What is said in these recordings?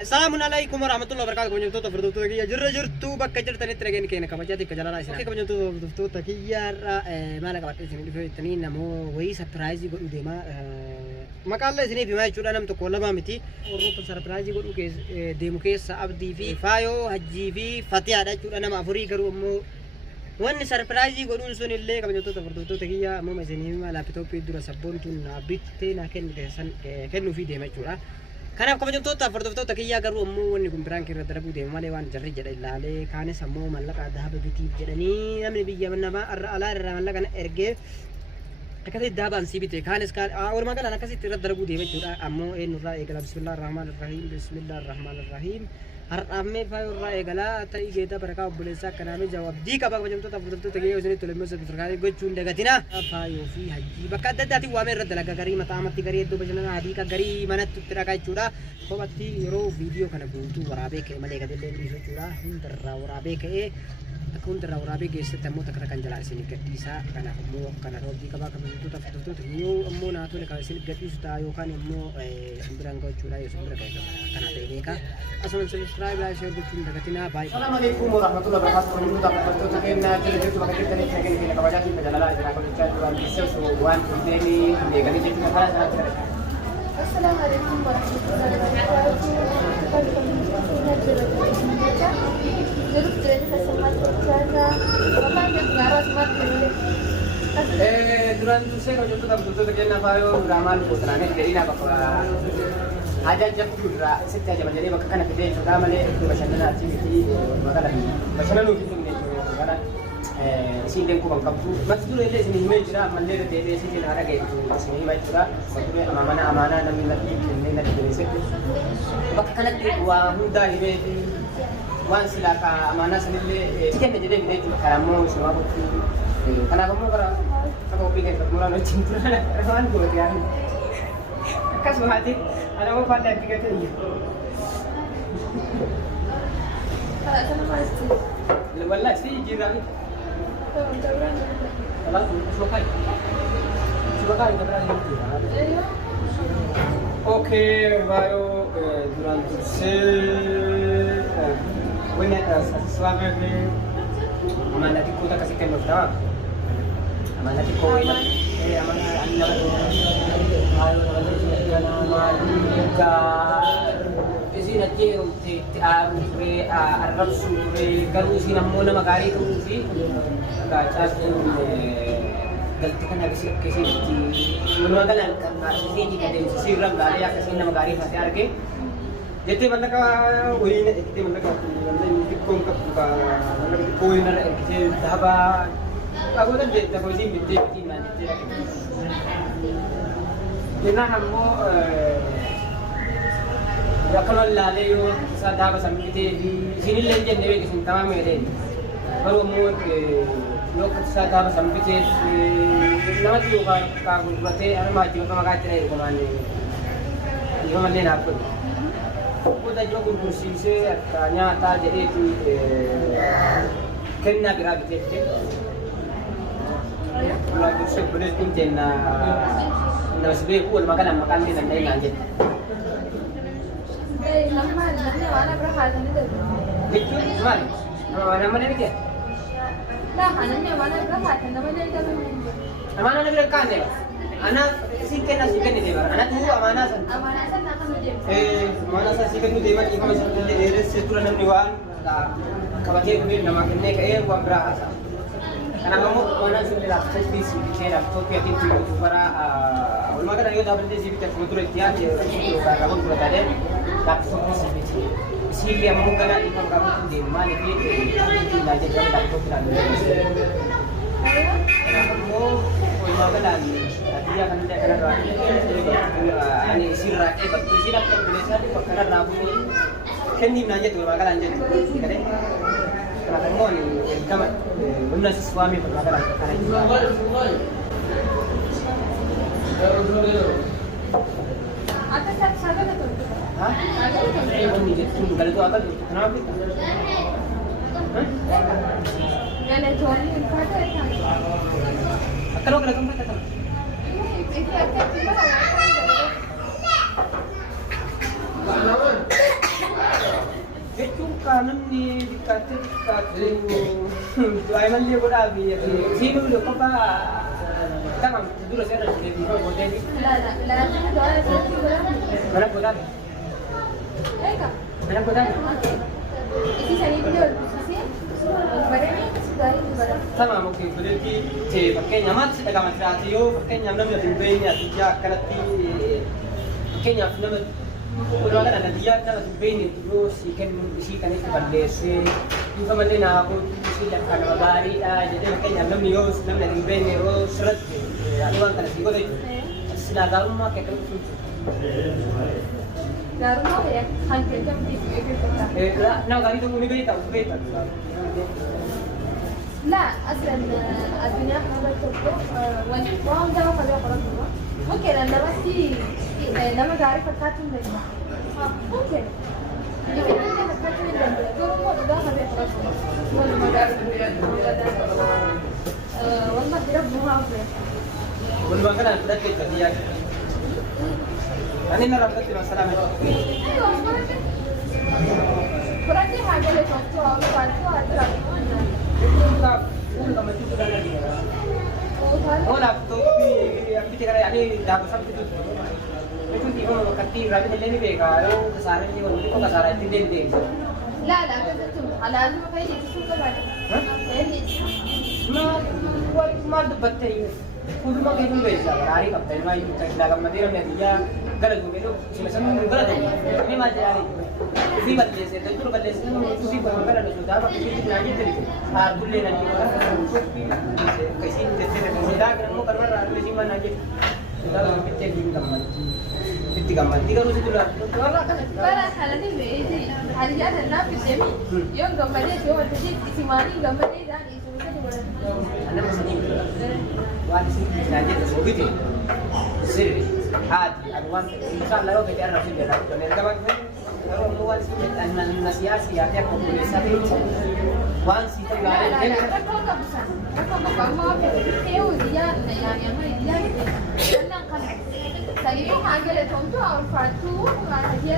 السلام عليكم ورحمة الله وبركاته. كم جنتو تفردو تكيا جرتو بكجر تاني ترجعني كأنك كبجاتي كجلنا إسنا. كم جنتو تفردو تكيا ما لك بات إسنا في تاني نمو وهي سرپرائز يقول ديما ما قال لي إسنا في ما يشوف أنا متقول ما متي وروح سرپرائز يقول كيس ديمو كيس أبدي في فايو هجي في فتي هذا شو أنا ما أفوري كرو مو وان سرپرائز يقول إنسان اللي كم جنتو تفردو تكيا مو مزني ما لابتوب يدور سبون تون بيتنا كن كسن كنو في ديما شو Karena kamu contoh tak foto-foto tak iya garu ummu ni kumpulan kira terapu deh mana wan jari jadi lale kane semua malah ada apa biti jadi ni namanya biaya mana ba ala malah kan erge kasih daban sih biti kane sekali awal makan anak kasih terapu deh juga ammo nurra egala Bismillahirrahmanirrahim harame fayurra egala tai geta berkau boleh sak kenapa jawab di kabar kamu contoh tak foto-foto tak iya usini tulen masa berkali gue cunda gatina fayo fi haji bakat dati wamer dalaga gari mata amati gari itu bacaan hadi ka gari mana tu terakai cura Kobati yero video kana buntu warabe ke malega delle iso cura hundarra warabe ke hundarra warabe ke setemu takra kan jala sini gadisa kana mo kana robi ka ba ka buntu ta foto to yo ammo na to le ka sini gadis ta yo kan ammo sumbrang go cura yo sumbra ka kana te ka asan subscribe like share bikin daga tina bye assalamualaikum warahmatullahi wabarakatuh kuntu ta foto to kenna tele to ba ka tele ke ke ka bajati ka jala ina ko chat wan bisu so wan kudeni de gani te na fara sana السلام عليكم ورحمة الله وبركاته. جربت تريد سمات كذا وما تجارة ما تقول. durante saya kalau contoh tak betul tak kena fayo ramal putra ni jadi nak apa aja jam pura setiap jam jadi maka kan kita sudah malah macam mana activity maka lagi macam mana kita ni karena sini aku bangkap tu masih dulu ini sini image lah malah dia sini ada gitu sini image lah waktu amana nami lagi ini lagi jadi sekali maka kan kita wah muda ini wan sila ka amana sini kita jadi video kamu semua bukti karena kamu kalau aku pikir kamu orang cinta kan gue kan kas mati ada mau pandai pikir tu kalau sama pasti. Lepas sih jiran kalau sukai kita berani oke bayo durante se selama ini mana di kota kasih kan berapa mana di koi mana anda kalau juga isi nanti Arab suri kalau isi namun nama kari tu si agak dalti kan habis kesi di menurutkan kan sisi jika ada sisi ram kari ya kesi nama kari hati arke jadi mana ka wih ni jadi mana ka mana ikon ka mana ka koi nara kesi dhaba aku kan jadi koi sih binti mana jadi Ina hammo ya kalau lale yo sa dhaba samite di sini lenje newe kisim tamam mere baru mo lok sa dhaba samite namat yo ka gulbate ana ma jiwa ma ka tere ko mane yo mane na ko udah juga kursi se ternyata jadi itu kena gravitasi kalau kursi boleh tunjuk na sebagai pun makan ni nanti lanjut لما وانا بروح على النادي. betul mana mana ni ke لا أنا وانا بروح على النادي. mana ni berkan ni anak siken ni dewa anak tu amana san أمانة أنا كم جيب. mana sa siken tu dewa ikam sa eres seturan ni wan kabaje ni nama kene ke wan berasa karena kamu mana sudah akses di sini kira topi yang itu para ulama kan ayo double sih kita foto tiap ya itu karena kamu sudah ada tak topi sih sih yang mau kan ikam kamu tu di mana ni kita jadi tak topi lagi karena kamu ulama kan lagi dia kan tidak kena rapi ani sirake betul sih nak tulisan perkara rabu ni kan di mana tu bakal lanjut kita deh karena kamu ni kamu benar suami perkara आता सब सागर तो हाँ तुम गलत आता kenapa itu मैंने थोड़ी इन्फॉर्मेशन था kalau kena tempat kan itu apa namni xiqqaatti daa'imman godhaafi siinuu qophaa tamam dura seera jedhee godheeni. Mana godhaafi. Mana godhaafi. Isi sanii biyya ol buusisee bareedee gaarii bara. Tamam oke godheetti fakkeenyaaf maaltu dhagama jiraate yoo fakkeenyaaf namni ati hin beekne ati ijaa akkanatti fakkeenyaaf nama walumaa gala biyyaa nama hin beekne yoo sii kennu isii kan itti balleessee dhuunfa malee naa gootu isii lakkaa nama gaariidha jedhee fakkeenyaaf namni yoo namni ati hin beekne yoo sirratti ani waan kana sii godhe silaa gaarummaa akka akkamitti Gaarummaa ta'e kan beekamti eeggifata. Nama gaarii ta'uu ni beekta. لا اصلا الدنيا حاجه تبقى وان ده خليه خلاص ممكن انا بس لما تعرف الكاتب منه ممكن يمكن انت الكاتب منه دول مو ده خليه خلاص ولا ما تعرف والله درب مو عارف والله كان بدك تديك انا نرى بدك سلامه فراتي حاجه اللي شفتها وقالتها Oh laptop अभी तेरा यानी दाब सब कुछ itu di mana kaki rapi ni bega yo kesana ni kalau kau kesana itu dendeng لا لا كذا على لازم كاي يشوف بعد ما debat ini kudu mah itu beza hari kapten mah itu dalam materi dia gagal dulu selesai gagal ini macam hari उसी बदले से तो बदले से उसी बराबर है सुधा बाकी चीज नहीं तेरी हार बुले नहीं कैसी देते थे सुधा के हम करवा रहा है लेकिन ना ये सुधा हम कितने दिन कमल तिगा रोज तुला वाला का para halani beji hariya danna bisemi yon gamare jo wadi isimani gamare dan isu se bola ana masani wadi sih nanti itu begitu sirri hati anwan insyaallah lo kejar rasul dia lah dan kawan kalau luar sih nasiasi ya dia boleh sabi wan sih لا لا لا كم بسان كم بقى تيو dia يعني ما dia انا قال سليم حاجه لتومتو او فاتو ما هي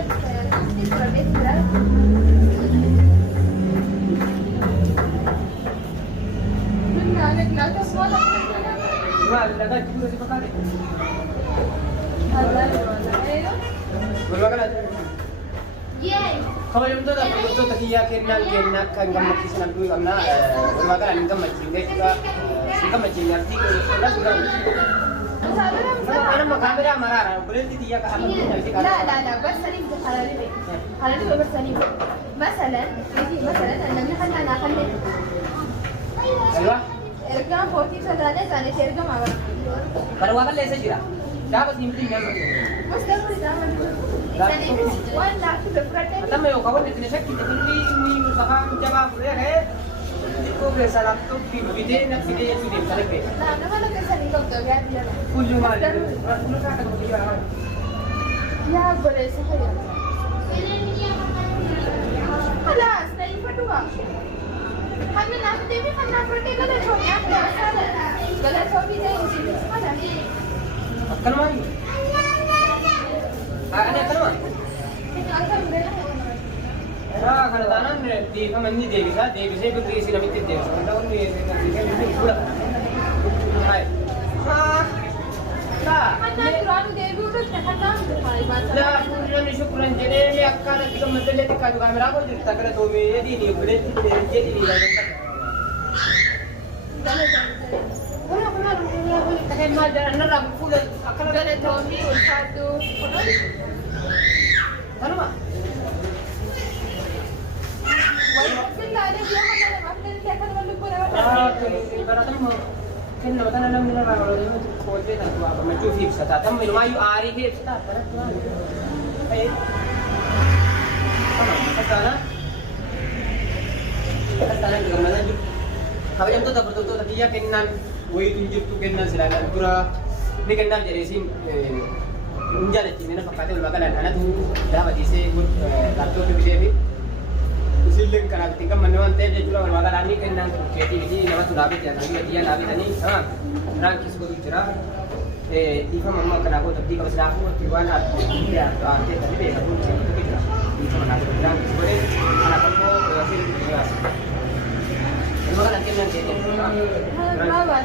نفسي تربيت كده من عليك لا تسمع ما لقى تقول سي فكاري هذا ولا ايوه berbagai ياي kalau yang itu takiya kenal kan gambar kisan dulu karena berbagai kan gambar juga gambar arti kalau sudah أنا ما كاميرا مرارا بلنتي تيجي كأنا لا لا لا بس سليم حلالي حلالي بس سليم مثلا يجي مثلا أنا نحن أنا خلي أيوة إرجع فوتي سدانة زانة ترجع ما بس perwakilan lesa jira dapat nyimpi nyaman بس ده كل ده سليم ولا كل فرقة tapi yo kawan itu nesa kita ini usaha jawab ya kan itu biasa laptop video nak video itu dia kalau be لا أنا ما لك سليم كم تبغى dia kunjung mana kunjung kan kalau dia يا boleh saya خلاص नहीं फटूगा हमने नाम दे भी हम नाम फटे गलत हो गया गलत हो भी नहीं उसी में समझा akan mai ada kan mai kalau tanah di kaman ni dewi saya beri sini mesti dewi kalau ni ni sudah hai أنا ترانو ديبي وده تحنا بخاري بس لا كلنا شكرا جزيلا أكان كم مثلا تكاد كاميرا كو جرتا كره تومي يدي ني بلت جدي ني لا ولا تكاد ما جرى نرى فول أكان قال تومي والفاتو تنو ما ولا عليه يا حنا ما بدنا نتكلم ولا كورة براتم كنا مثلا لم نرى ولا كوجه تنو ما تشوف في ستا تم ما يو آري في ستا أي Kasana gimana tuh? Kalau yang tuh tak betul tapi ya kenan, woi tunjuk tuh kenan silakan pura. Ini kenan jadi sih, menjadi cina nak pakai tuh bakalan anak tuh dah mati sih, laptop tuh bisa sih. Usiling karena ketika menemukan teh jadi juga bakalan ini kenan jadi nama tuh dapat ya, tapi dia dapat tadi, orang kisah tuh cerah. Ifa mama kenapa tapi kalau sudah aku tujuan ya, tadi tadi besok tuh kita. Itu mana aku bilang sebenarnya anak aku Brava,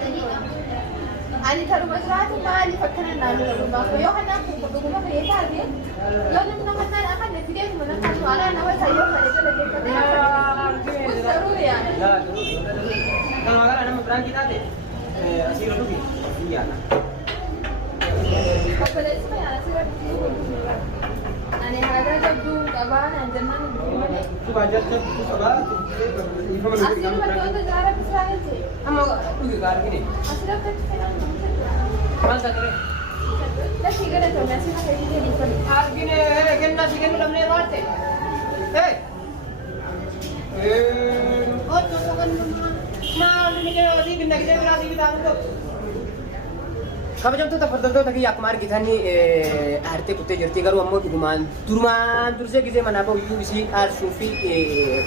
ani taru masratu mali fakana nalu rumah. Yo kan aku rumah kereta aja. Yo nama mana akan dia mana kan wala nama saya pada itu lagi kerja. Seru ya. Kalau agak nama brand kita deh. Asiro tuh iya. Apa lagi sih ya asiro tuh. Ani ada jadu kawan anjaman gimana? Tuh aja tuh apa? Asiro betul cara Israel sih. Kamu pergi ke gini. Asiro kan Masa kira? لا في قدرة وناسي ما هي دي كل Gini, kena sih kena dalam lewat deh. Oh tuh kan, nah ini kena sih kena kita berasi kita angkat. Kamu jam tuh tak betul tapi aku mari kita nih arti kutte jerti garu ammo durman durse kita mana apa uyu bisi ar sufi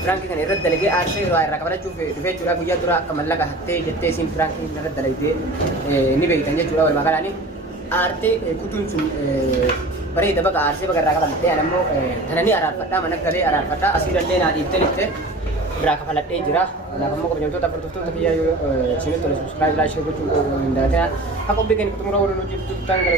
Frank kan erat dalage ar se roa rakabara cufe cufe cura guya cura kamalla ka hatte jette sin Frank kan erat dalage ini bagi tanya cura wal makala nih arte kutun sun bare daba ka arse bagar rakabara te anammo thanani arar patta manak kale arar patta asiran de na ditte beraka faladhe jira nakammo ko jam tuh tak betul tapi ya sini tulis subscribe like share gitu ndata aku bikin ketemu orang lu jitu tanggal